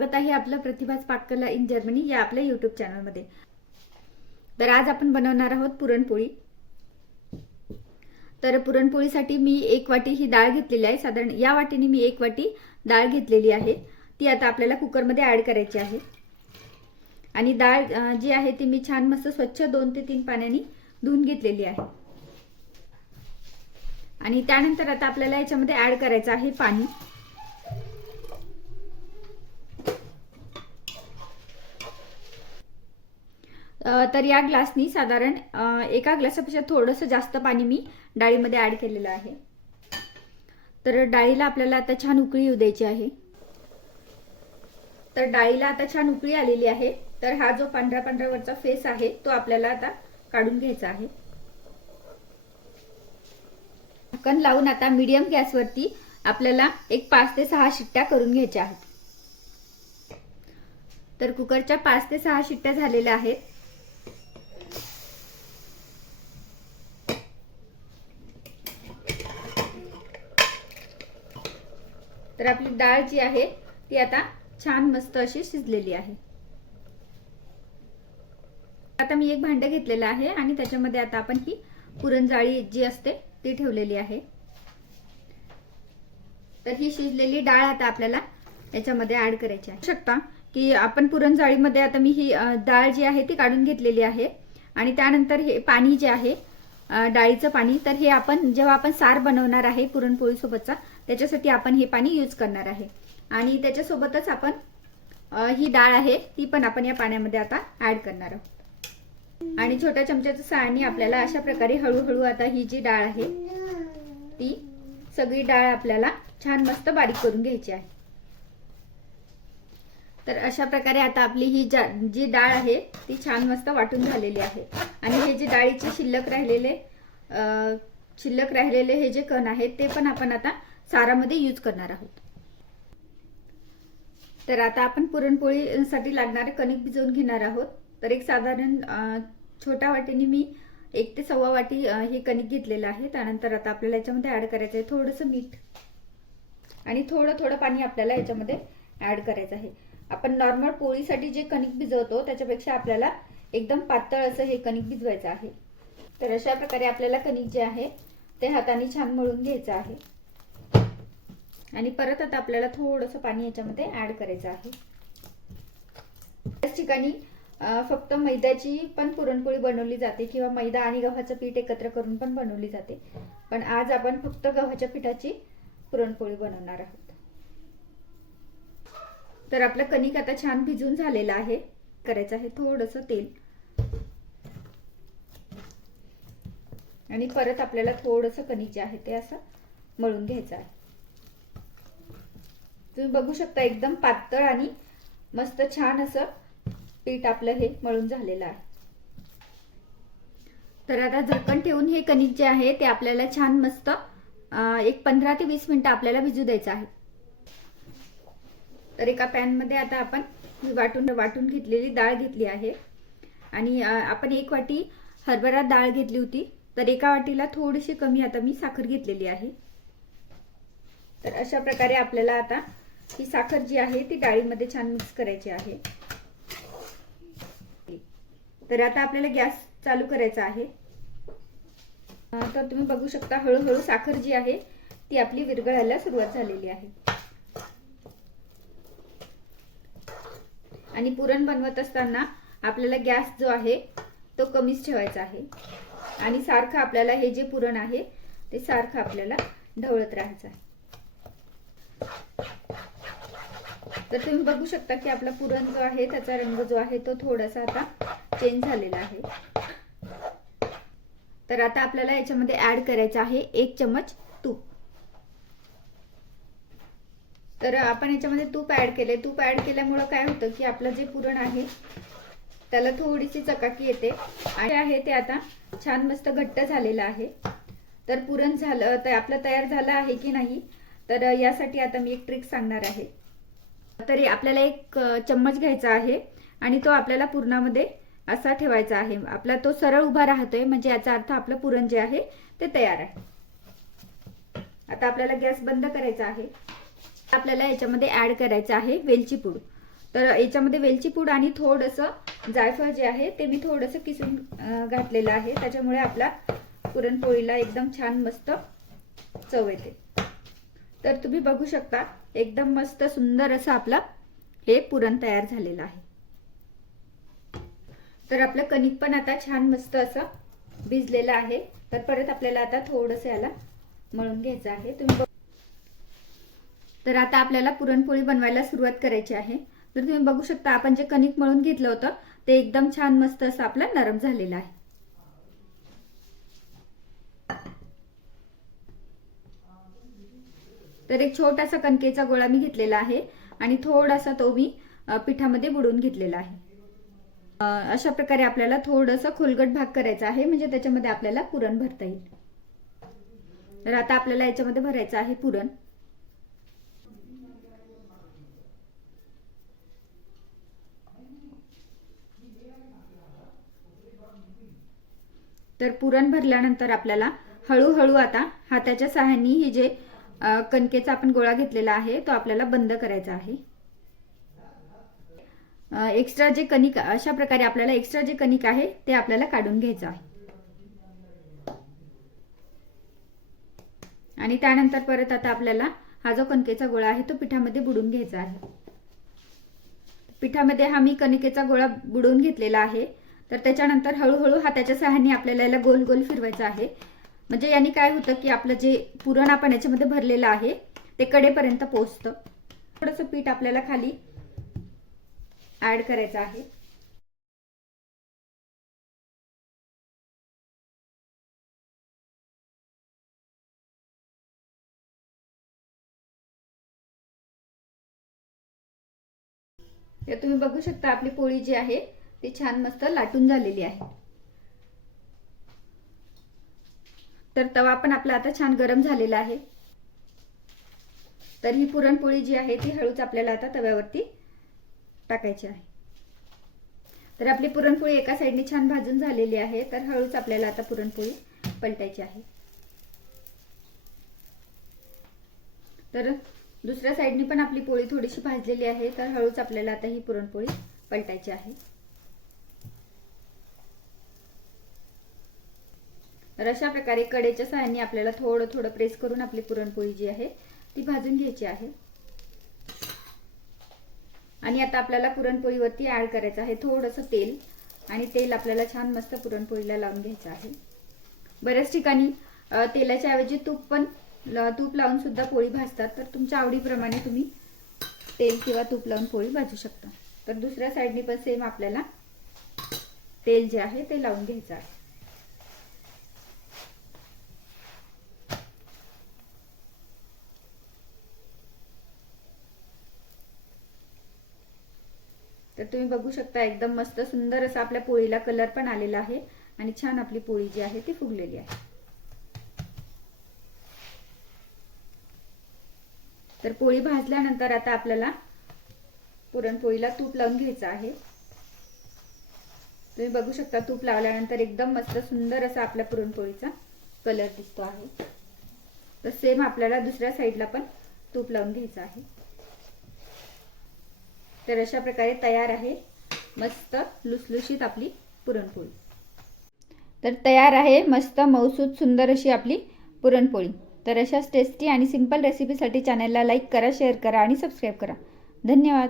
स्वागत आहे आपलं प्रतिभाच पाककला इन जर्मनी या आपल्या यूट्यूब चॅनलमध्ये। तर आज आपण बनवणार आहोत पुरणपोळी। तर पुरणपोळीसाठी मी 1 वाटी ही डाळ घेतलेली आहे। साधारण या वाटीने मी 1 वाटी डाळ घेतलेली आहे। ती आता आपल्याला कुकर मध्ये ऍड करायची आहे। आणि डाळ जी आहे ती मी छान मस्त स्वच्छ 2 ते 3 पाण्याने धुवून घेतलेली आहे। आणि त्यानंतर आता आपल्याला याच्यामध्ये ऍड करायचं आहे पाणी। तर या ग्लासनी साधारण एका ग्लासापेक्षा थोडंसं जास्त पाणी मी डाळीमध्ये ऍड केलेलं आहे। तर डाळीला आपल्याला आता छान उकळी येऊ द्यायची आहे। तर डाळीला आता छान उकळी आलेली आहे। तर हा जो पांढरा वरचा फेस आहे तो आपल्याला आता काढून घ्यायचा आहे। ढक्कन लावून आता मीडियम गॅसवरती आपल्याला एक 5 ते 6 शिट्ट्या करून घ्यायच्या आहेत। तर कुकरच्या 5 ते 6 शिट्ट्या झालेल्या आहेत। तर आपली डाळ जी आहे ती आता छान मस्त अशी शिजलेली आहे। आता मी एक भांडं घेतलेलं आहे आणि त्याच्यामध्ये आता आपण ही पुरणजाळी जी असते ती ठेवलेली आहे। तर ही शिजलेली डाळ आता आपल्याला याच्यामध्ये ऍड करायची आहे। शकता की आपण पुरणजाळीमध्ये आता मी ही डाळ जी आहे ती काढून घेतलेली आहे। आणि त्यानंतर हे पाणी जे आहे डाळीचं पाणी, तर हे आपण जेव्हा आपण सार बनवणार आहे पुरणपोळी सोबतचा त्याच्यासाठी आपण हे पाणी यूज करणार आहे। आणि त्याच्यासोबतच आपण ही डाळ आहे ती पण आपण या पाण्यामध्ये आता ऍड करणार आहोत। आणि छोट्या चमच्याच्या सहाय्याने आपल्याला अशा प्रकारे हळूहळू आता ही जी डाळ आहे ती सगळी डाळ आपल्याला छान मस्त बारीक करून घ्यायची आहे। तर अशा प्रकारे आता आपली ही जी डाळ आहे ती छान मस्त वाटून झालेली आहे। आणि हे जे डाळीचे शिल्लक राहिलेले हे जे कण आहेत ते पण आपण आता सारामध्ये यूज करणार आहोत। तर आता आपण पुरणपोळीसाठी लागणारे कणिक भिजवून घेणार आहोत। तर एक साधारण छोट्या वाटीने मी 1 ते 1.25 वाटी हे कणिक घेतलेलं आहे। त्यानंतर आता आपल्याला याच्यामध्ये ऍड करायचं आहे थोडंसं मीठ आणि थोडं पाणी आपल्याला याच्यामध्ये ऍड करायचं आहे। आपण नॉर्मल पोळीसाठी जे कणिक भिजवतो त्याच्यापेक्षा आपल्याला एकदम पातळ असं हे कणिक भिजवायचं आहे। तर अशा प्रकारे आपल्याला कणिक जे आहे ते हाताने छान मळून घ्यायचं आहे। आणि परत आता आपल्याला थोडंसं पाणी याच्यामध्ये ऍड करायचं आहे। याच ठिकाणी फक्त मैद्याची पण पुरणपोळी बनवली जाते किंवा मैदा आणि गव्हाचं पीठ एकत्र करून पण बनवली जाते, पण आज आपण फक्त गव्हाच्या पिठाची पुरणपोळी बनवणार आहोत। तर आपलं कणिक आता छान भिजून झालेलं आहे। करायचं आहे थोडंसं तेल आणि परत आपल्याला थोडंसं कणिक जे आहे ते असं मळून घ्यायचं आहे। तुम्ही बघू शकता एकदम पातळ आणि मस्त छान असं पीठ आपलं हे मळून झालेलं आहे। तर आता झाकण ठेवून हे कणिक जे आहे ते आपल्याला छान मस्त एक 15 ते 20 मिनिटं आपल्याला भिजू द्यायचं आहे। तर एका पॅन मध्ये आता आपण वाटून घेतलेली डाळ घेतली आहे। आणि आपण 1 वाटी हरभरा डाळ घेतली होती, तर एका वाटीला थोडीशी कमी आता मी साखर घेतलेली आहे। तर अशा प्रकारे आपल्याला आता ही साखर जी आहे ती डाळीमध्ये छान मिक्स करायची आहे। तर आता आपल्याला गॅस चालू करायचा आहे। तर तुम्ही बघू शकता हळूहळू साखर जी आहे ती आपली विरघळायला सुरुवात झालेली आहे। आणि पुरण बनवत असताना आपल्याला गॅस जो आहे तो कमीच ठेवायचा आहे। आणि सारखं आपल्याला हे जे पुरण आहे ते सारखं आपल्याला ढवळत राहायचं आहे। तर तुम्ही बघू शकता की आपला पुरण जो आहे त्याचा रंग जो आहे तो थोडासा आता चेंज झालेला आहे। तर आता आपल्याला याच्यामध्ये ऍड करायचं आहे 1 चम्मच तूप। तर आपण याच्यामध्ये तूप ऍड केले। तूप ऍड केल्यामुळे काय होतं की आपलं जे पुरण आहे त्याला थोडीशी चकाकी येते आणि आहे ते आता छान मस्त घट्ट झालेलं आहे। तर पुरण झालं तर आपलं तयार झालं आहे की नाही, तर यासाठी आता मी एक ट्रिक सांगणार आहे। तरी आपल्याला 1 चम्मच घ्यायचा आहे आणि तो आपल्याला पुरणामध्ये असा ठेवायचा आहे। आपला तो सरळ उभा राहतोय म्हणजे याचा अर्थ आपलं पुरण जे आहे ते तयार आहे। आता आपल्याला गॅस बंद करायचा आहे। आपल्याला याच्यामध्ये ऍड करायचं आहे वेलची पूड। तर याच्यामध्ये वेलची पूड आणि थोडंसं जायफळ जे आहे ते मी थोडंसं किसून घातलेलं आहे, त्याच्यामुळे आपला पुरणपोळीला एकदम छान मस्त चव येते. तर तुम्ही बघू शकता एकदम मस्त सुंदर असं आपलं हे पुरण तयार झालेलं आहे. तर आपलं कणिक पण आता छान मस्त असं भिजलेलं आहे. तर परत आपल्याला आता थोडंसं याला मळून घ्यायचं आहे. तर आता आपल्याला पुरणपोळी बनवायला सुरुवात करायची आहे. तर तुम्ही बघू शकता आपण जे कणिक मळून घेतलं होतं ते एकदम छान मस्त असं आपलं नरम झालेलं आहे. तर एक छोटासा कणकेचा गोळा मी घेतलेला आहे आणि थोडासा तो मी पिठामध्ये बुडवून घेतलेला आहे. अशा प्रकारे आपल्याला थोडंसं खोलगट भाग करायचा आहे, म्हणजे त्याच्यामध्ये आपल्याला पुरण भरता येईल. तर आता आपल्याला याच्यामध्ये भरायचं आहे पुरण. तर पुरण भरल्यानंतर आपल्याला हळूहळू आता हाताच्या सहाय्याने ही जे कणकेचा आपण गोळा घेतलेला आहे तो आपल्याला बंद करायचा आहे. एक्स्ट्रा जे कणिक अशा प्रकारे आपल्याला एक्स्ट्रा जे कणिक आहे ते आपल्याला काढून घ्यायचं आहे. आणि त्यानंतर परत आता आपल्याला हा जो कणकेचा गोळा आहे तो पिठामध्ये बुडवून घ्यायचा आहे. पिठामध्ये हा मी कणकेचा गोळा बुडवून घेतलेला आहे. तर त्याच्यानंतर हळूहळू हाताच्या सहाय्याने आपल्याला याला गोल गोल फिरवायचं आहे. म्हणजे याने काय होतं की आपलं जे पुरण आपण याच्यामध्ये भरलेलं आहे ते कडेपर्यंत पोहोचतं. थोडंसं पीठ आपल्याला खाली ऍड करायचं आहे. तर तुम्ही बघू शकता आपली पोळी जी आहे ती छान मस्त लाटून झालेली आहे. तर तवा पण आपला आता छान गरम झालेला आहे. तर ही पुरणपोळी जी आहे ती हळूच आपल्याला आता तव्यावरती टाकायची आहे. तर आपली पुरणपोळी एका साईडने छान भाजून झालेली आहे. तर हळूच आपल्याला आता पुरणपोळी पलटायची आहे. तर दुसऱ्या साईडने पण आपली पोळी थोडीशी भाजलेली आहे. तर हळूच आपल्याला आता ही पुरणपोळी पलटायची आहे. तर अशा प्रकारे कडेच्या सहाय्याने आपल्याला थोडं थोडं प्रेस करून आपली पुरणपोळी जी आहे ती भाजून घ्यायची आहे. आणि आता आपल्याला पुरणपोळीवरती ऍड करायचं आहे थोडंसं तेल. आणि तेल आपल्याला छान मस्त पुरणपोळीला लावून घ्यायचं आहे. बऱ्याच ठिकाणी तेलाच्या ऐवजी तूप लावून सुद्धा पोळी भाजतात. तर तुमच्या आवडीप्रमाणे तुम्ही तेल किंवा तूप लावून पोळी भाजू शकता. तर दुसऱ्या साईडने पण सेम आपल्याला तेल जे आहे ते लावून घ्यायचं आहे. तर तुम्ही बघू शकता एकदम मस्त सुंदर असा आपल्या पोळीला कलर पण आलेला आहे आणि छान आपली पोळी जी आहे ती फुगलेली आहे. तर पोळी भाजल्यानंतर आता आपल्याला पुरणपोळीला तूप लावून घ्यायचं आहे. तुम्ही बघू शकता तूप लावल्यानंतर एकदम मस्त सुंदर असा आपल्या पुरणपोळीचा कलर दिसतो आहे. तर सेम आपल्याला दुसऱ्या साईडला पण तूप लावून घ्यायचं आहे. तर अशा प्रकारे तयार आहे मस्त लुसलुशीत आपली पुरणपोळी. तर तयार आहे मस्त मऊसूत सुंदर अशी आपली पुरणपोळी. तर अशाच टेस्टी आणि सिंपल रेसिपीसाठी चॅनलला लाईक करा, शेअर करा आणि सबस्क्राईब करा. धन्यवाद.